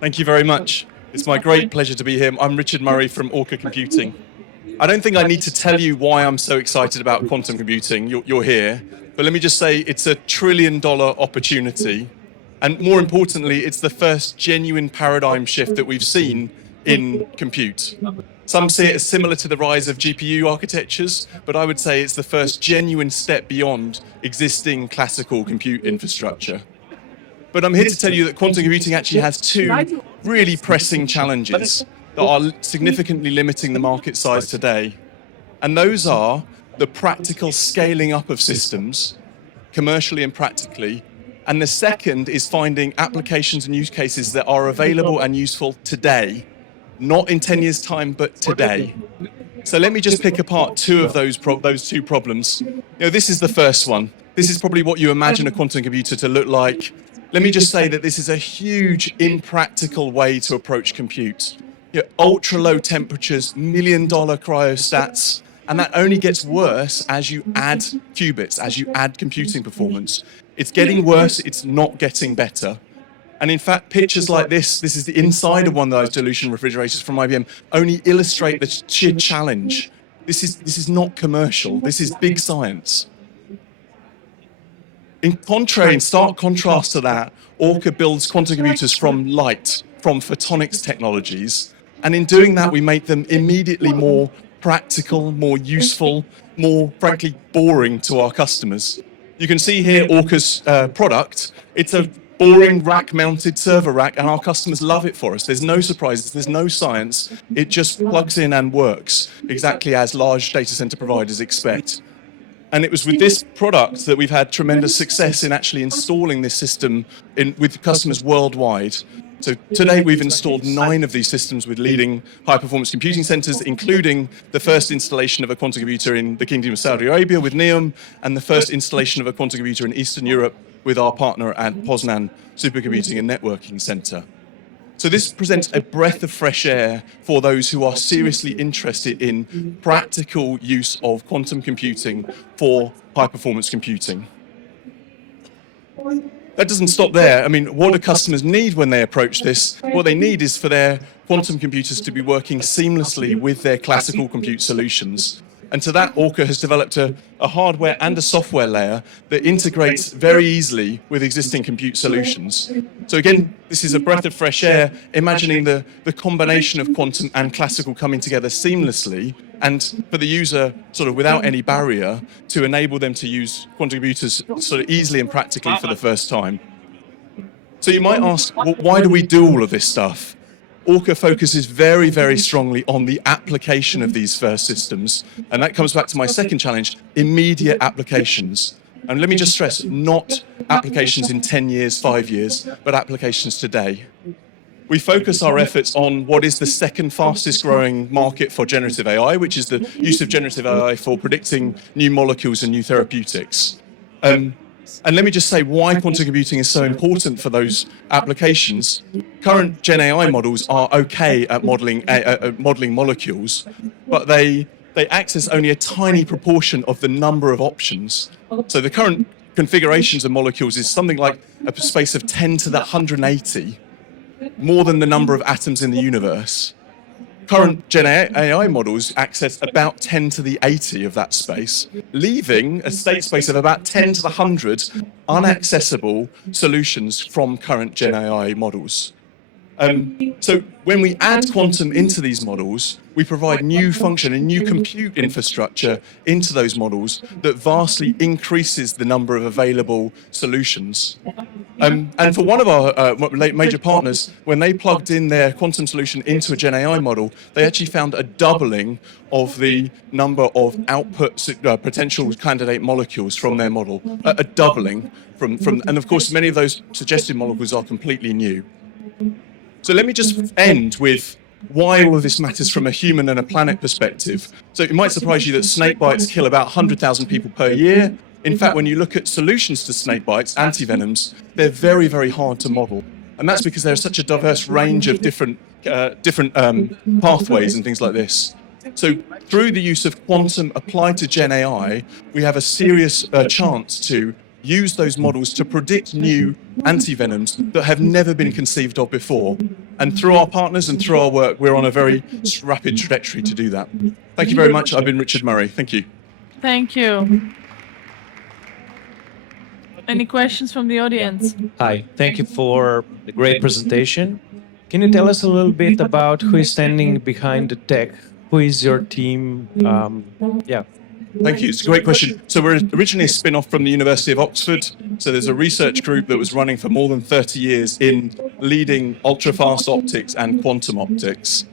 Thank you very much. It's my great pleasure to be here. I'm Richard Murray from Orca Computing. I don't think I need to tell you why I'm so excited about quantum computing. You're here. But let me just say it's a $1 trillion opportunity. And more importantly, it's the first genuine paradigm shift that we've seen in compute. Some see it as similar to the rise of GPU architectures, but I would say it's the first genuine step beyond existing classical compute infrastructure. But I'm here to tell you that quantum computing actually has two really pressing challenges that are significantly limiting the market size today. And those are the practical scaling up of systems, commercially and practically. And the second is finding applications and use cases that are available and useful today, not in 10 years' time, but today. So let me just pick apart two of those two problems. This is the first one. This is probably what you imagine a quantum computer to look like. Let me just say that this is a huge, impractical way to approach compute. Ultra low temperatures, $1 million cryostats, and that only gets worse as you add qubits, as you add computing performance. It's getting worse, it's not getting better. And in fact, pictures like this is the inside of one of those dilution refrigerators from IBM, only illustrate the sheer challenge. This is not commercial, this is big science. In stark contrast to that, Orca builds quantum computers from light, from photonics technologies. And in doing that, we make them immediately more practical, more useful, more, frankly, boring to our customers. You can see here Orca's product. It's a boring rack-mounted server rack, and our customers love it for us. There's no surprises, there's no science. It just plugs in and works, exactly as large data center providers expect. And it was with this product that we've had tremendous success in actually installing this system with customers worldwide. So today we've installed 9 of these systems with leading high-performance computing centers, including the first installation of a quantum computer in the Kingdom of Saudi Arabia with NEOM, and the first installation of a quantum computer in Eastern Europe with our partner at Poznan Supercomputing and Networking Center. So this presents a breath of fresh air for those who are seriously interested in practical use of quantum computing for high-performance computing. That doesn't stop there. I mean, what do customers need when they approach this? What they need is for their quantum computers to be working seamlessly with their classical compute solutions. And to that, Orca has developed a hardware and a software layer that integrates very easily with existing compute solutions. So again, this is a breath of fresh air, imagining the combination of quantum and classical coming together seamlessly, and for the user, sort of without any barrier, to enable them to use quantum computers sort of easily and practically for the first time. So you might ask, well, why do we do all of this stuff? Orca focuses very, very strongly on the application of these first systems. And that comes back to my second challenge, immediate applications. And let me just stress, not applications in 10 years, 5 years, but applications today. We focus our efforts on what is the second fastest growing market for generative AI, which is the use of generative AI for predicting new molecules and new therapeutics. And let me just say why quantum computing is so important for those applications. Current Gen AI models are okay at modeling molecules, but they access only a tiny proportion of the number of options. So the current configurations of molecules is something like a space of 10 to the 180, more than the number of atoms in the universe. Current Gen AI models access about 10 to the 80 of that space, leaving a state space of about 10 to the 100 unaccessible solutions from current Gen AI models. So when we add quantum into these models, we provide new function and new compute infrastructure into those models that vastly increases the number of available solutions. And for one of our major partners, when they plugged in their quantum solution into a Gen AI model, they actually found a doubling of the number of output potential candidate molecules from their model, a doubling and of course, many of those suggested molecules are completely new. So let me just end with why all of this matters from a human and a planet perspective. So it might surprise you that snake bites kill about 100,000 people per year. In fact, when you look at solutions to snake bites, antivenoms, they're very, very hard to model. And that's because there's such a diverse range of different pathways and things like this. So through the use of quantum applied to Gen AI, we have a serious chance to use those models to predict new antivenoms that have never been conceived of before. And through our partners and through our work, we're on a very rapid trajectory to do that. Thank you very much. I've been Richard Murray. Thank you. Thank you. Any questions from the audience? Hi, thank you for the great presentation. Can you tell us a little bit about who is standing behind the tech? Who is your team? Yeah. Thank you. It's a great question. So we're originally a spin-off from the University of Oxford. So there's a research group that was running for more than 30 years in leading ultra-fast optics and quantum optics.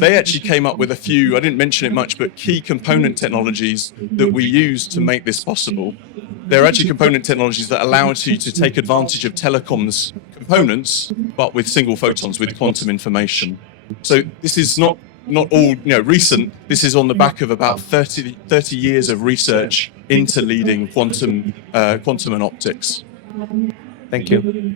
They actually came up with a few, I didn't mention it much, but key component technologies that we use to make this possible. They're actually component technologies that allow you to take advantage of telecoms components, but with single photons, with quantum information. So this is not all recent. This is on the back of about 30 years of research into leading quantum and optics. Thank you.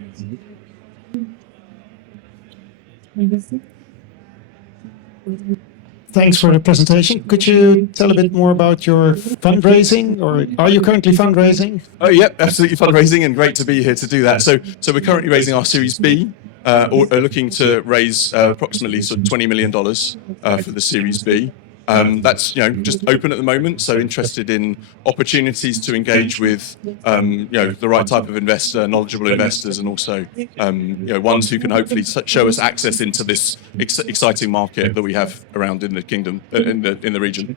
Thanks for the presentation. Could you tell a bit more about your fundraising, or are you currently fundraising? Oh, yep, absolutely fundraising, and great to be here to do that. So we're currently raising our Series B, or looking to raise approximately sort of $20 million for the Series B. That's just open at the moment, so interested in opportunities to engage with the right type of investor, knowledgeable investors, and also ones who can hopefully show us access into this exciting market that we have around in the kingdom, in the region.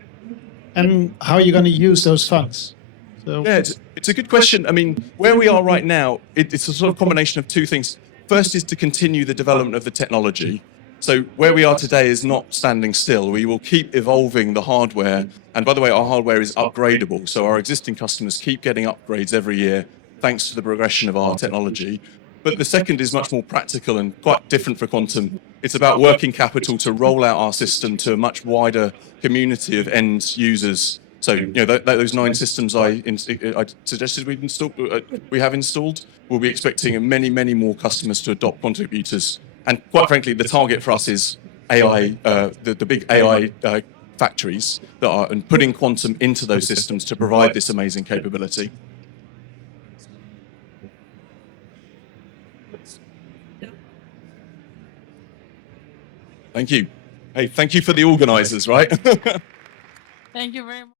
And how are you going to use those funds? So... Yeah, it's a good question. I mean, where we are right now, it's a sort of combination of two things. First is to continue the development of the technology. So where we are today is not standing still. We will keep evolving the hardware. And by the way, our hardware is upgradable. So our existing customers keep getting upgrades every year, thanks to the progression of our technology. But the second is much more practical and quite different for quantum. It's about working capital to roll out our system to a much wider community of end users. So those 9 systems I suggested we have installed, we'll be expecting many, many more customers to adopt quantum computers. And quite frankly, the target for us is AI, the big AI factories that are and putting quantum into those systems to provide this amazing capability. Thank you. Hey, thank you for the organizers, right? Thank you very much.